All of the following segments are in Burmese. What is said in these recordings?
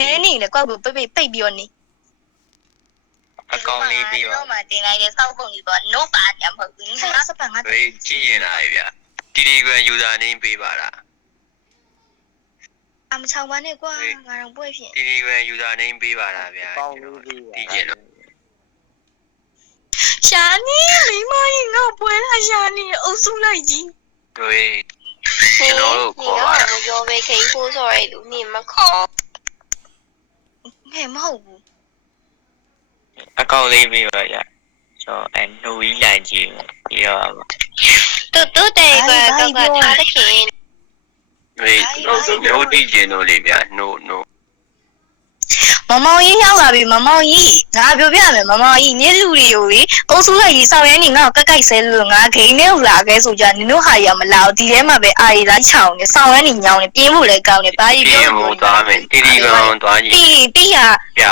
နေလေကောက်ကိုပိတ်ပြီးတော့နေအကောင်လေးပြီးတော့မှတင်လိုက်တဲ့စောက်ပုံကြီးတော့ no ပါကြမဟုတ်ဘူးငါစပန်ငါဘေးကြည့်ရင်လားဗျာ Telegram user name ပေးပါလားအမချောင်းပါနဲ့ကွာငါတော့ပွဲဖြစ် Telegram user name ပေးပါလားဗျာကျွန်တော်တီးကျင်လို့ရှာနေမိမကြီးငါပွဲလာရှာနေအုပ်စုလိုက်ကြီးတွေကျွန်တော်တို့ခေါ်ပါရောပဲခိခိုးဆိုရလူနေမခေါ်ဟဲ့မဟုတ်ဘူးအကောင်လေးပြီးပါဗျာဆိုနှုတ်ကြီးလိုက်ကြည့်ပြီးတော့တူတဲ့ကထားတဲ့ခင်တွေတို့တီးကျင်လို့လေဗျာ no မမောင်ကြီးရောက်လာပြီမမောင်ကြီးငါပြောပြမယ်မမောင်ကြီးညလူတွေကိုလေအုပ်စုလိုက်ကြီးစောင်းရင်းနေငါ့ကိုကက်ဆဲလို့ငါဂိမ်းနဲ့လာခဲ့ဆိုကြနင်တို့ဟာရမလာဘူးဒီထဲမှာပဲအာရီလိုက်ချောင်းနေစောင်းရင်းနေညောင်းနေပြင်းဖို့လည်းကောင်းနေဘာကြီးပြောလို့သွားမယ်တီတီကောင်သွားကြည့်တီးရ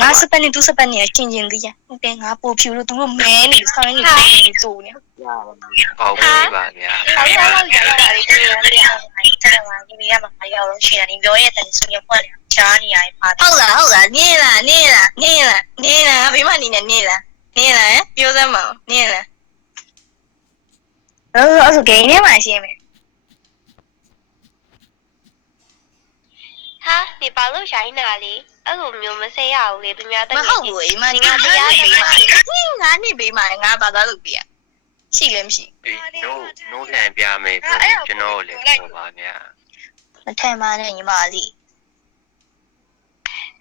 ငါစပန်နေသူစပန်နေချင်းချင်းသေးရဟုတ်တယ်ငါပို့ဖြူလို့သူတို့မဲနေစောင်းရင်းနေတူနေဟုတ်ပါဗျာအားလုံးရောက်လာပြီကျွန်တော်တို့ကျွန်တော်ဒီနေ့ကမှရောက်လို့ရှိရင်ပြောရဲ့တန်ဆိုရပွက်နေချားနေရပါဟုတ်လားနေလားဘေးမနေနဲ့နေလားပြောစမ်းမအောင်နေလားအဲ့ဆိုဂိမ်းထဲမှာရှင်းမယ်ဟာဒီပါလို့ရှိုင်းတာလေအဲ့လိုမျိုးမဆဲရဘူးလေသူများတက်မဟုတ်ဘူးအိမ်မငါတရားဘေးမှာငါနေဘေးမှာငါဘာသာလုပ်ပြရရှိလည်းမရှိနိုးလန်ပြမယ်ပြောကျွန်တော်လည်းပြောပါဗျာမထင်ပါနဲ့ညီမလေး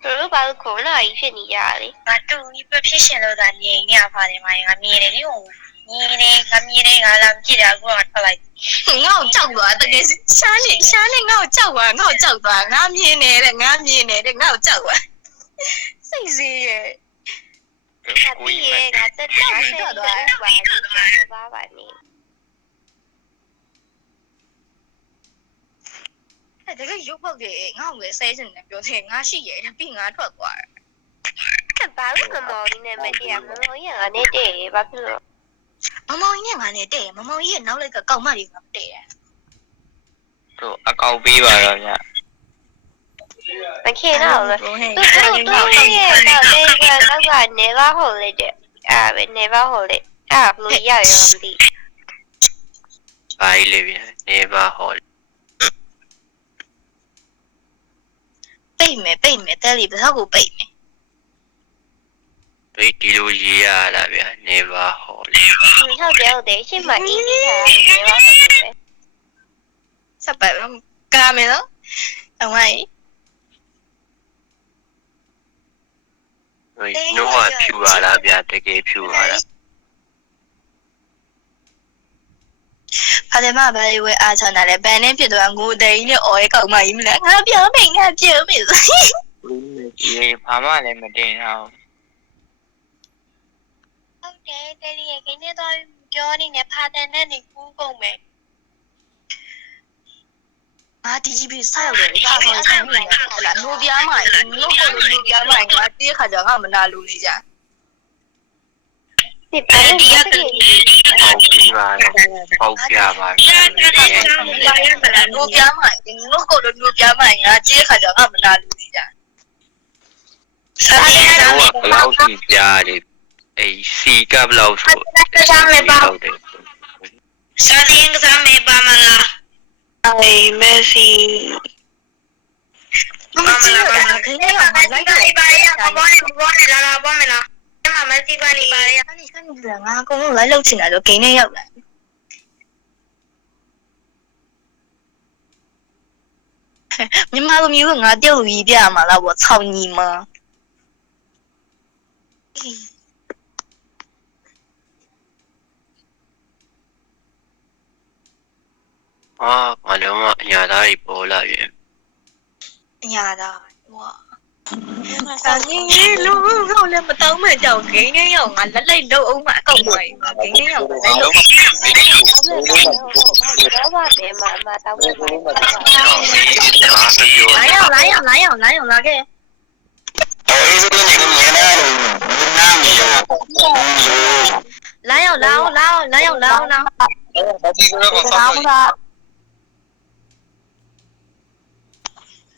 တို့ဘာလို့ခေါ်လာဖြစ်နေကြလေငါတူပြီးဖြစ်ရှင်လို့သာနေနေရပါတယ်မငါမြင်တယ်လေဟိုမြင်တယ်ငါလာကြည့်တာကိုထွက်လိုက်ငါ့ကိုကြောက်သွားတကယ်ရှားနေငါ့ကိုကြောက်သွားငါမြင်တယ်တဲ့ငါ့ကိုကြောက်သွားစိတ်စီးရဲ့ကိုကြီးရဲ့ငါတက်တာဆက်သွားပါနေတကယ်ရုပ်ပုတ်တယ်ငါ့ကိုလည်းဆဲချင်တယ်ပြောတယ်ငါရှိရဲ့ပြီးငါထွက်သွားတယ်ဘာလို့မမောင်ကြီးနဲ့မတည့်ရမမောင်ကြီးကလည်းတည့်ရဘာဖြစ်လို့မမောင်ကြီးနဲ့ငါလည်းတည့်ရမမောင်ကြီးရဲ့နောက်လိုက်ကကောက်မတွေကမတည့်ရတို့အကောက်ပေးပါတော့ညမခေတော့လေသူရဲ့တော့လေကတော့ကနေပါဟိုလေတဲ့ပဲနေပါဟိုလေဘလို့ရရောမသိဘာလေးဗျာနေပါဟိုပိတ်မယ်တဲလီဘယ်တော့ကိုပိတ်မယ်ဒီလိုရေးရတာဗျာနေပါဟောလေဟုတ်တယ်ရှင်းမအင်းကြီးကနေပါဟောလေစပတ်ကာမယ်နော်အမိုင်းနိုးကဖြူရတာဗျာတကယ်ဖြူရတာဘာလဲမဘာလေးဝဲအားချနာလဲဘန်နဲ့ဖြစ်သွားငိုတဲ့ကြီးနဲ့အော်ရဲကောက်မကြီးမလားငါပြောမိတ်ရေဘာမှလည်းမတင်အောင်ဟုတ်တယ်တလီရဲ့ခင်းနေတော့ပြောနေနဲ့ဖာတန်နဲ့နေကူးကုန်မယ်ဒီကြီးပြီးဆောက်တယ်ခါဆောင်ဆိုင်နေဟုတ်လားလူပြားမှလူကိုလူပြားမှငါတေးခါကြောင့်ငါမနာလူလေးကြဒီပါတယ်ဟုတ်ပြီပါဟုတ်ပြပါလူပြားမှလူကိုလူပြားမှငါတေးခါကြောင့်ငါမနာလူလေးကြတော့ဘလောက်စီပြားတယ်အေးစီကဘလောက်ဆိုဟုတ်တယ်စာရင်းကစားမေးပါမလားအေးမက်ဆီမမလာပါခင်းရအောင်လိုက်ပါရဘောနေလာဘောမလားမက်ဆီပါနေပါရငါအကုန်လုံးလိုက်လုပ်ချင်တာဆိုဂိမ်းနဲ့ရောက်လာမြန်မာလူမျိုးကငါတယောက်လူကြီးပြရမှာလားပေါ့草泥吗မလုံးဝအညာသားကြီးပေါ်လာရင်အညာသားဝါစာရင်းလူကိုလည်းမတောင်းမှကြောက်ဂိမ်းနဲ့ရောက်ငါလက်လိုက်လုံးအောင်မအကောက်ပါရင်ဂိမ်းနဲ့ရောက်လည်းလုံးတော့ပါတယ်မတောင်းပါလာခဲ့လာရောက်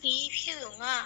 ဒီဖြူငါ